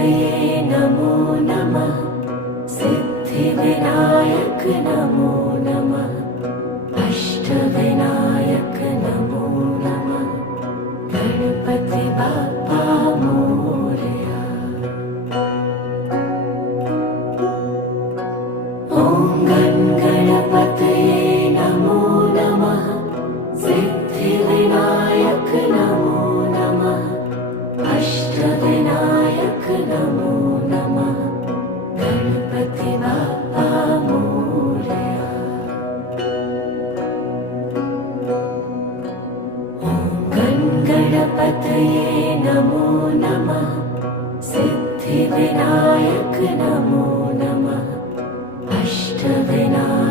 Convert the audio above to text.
गणपतये नमो नमः। सिद्धिविनायक नमो नमः। अष्टविनायक नमो नमः। गणपति बाप्पा मोरया। ॐ गणपतये नमो नमः। सिद्धिविनायक नमो नमः। अष्टविनायक नमो नमः। गणपति बाप्पा मोरया। गणपतये नमो नमः। सिद्धिविनायक नमो नमः। अष्टविनायक